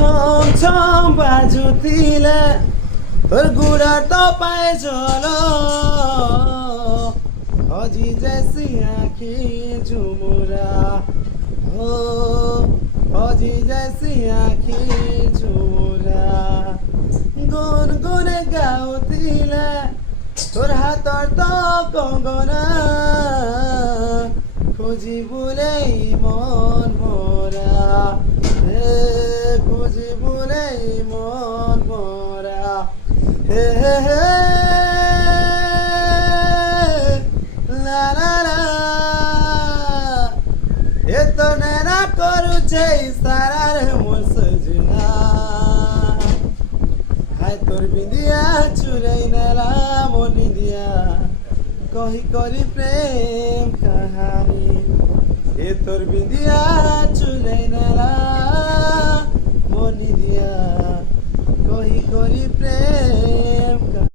ছম ছম বাজুতিলে তোর গুড়ার তো পায়ে জল হজি জেসি আঁখি ঝুমুরা ও হজি জেসি আঁখি ঝুমুরা গুন গুনে গাউতিলে তোর হাতর তো কঙ্গনা খুঁজি বলেই মন ভরা হে খুঁজি বলেই মন ভরা হে হে হে লা লা লা এ তো নেনা করুছে ইশারার মোর সজনা হায় তোর বিন্দিয়া চুরাই নেলা মনি দিয়া কহি করি প্রেম কাহানি এ তোর বিন্দিয়া চুরাই নেলা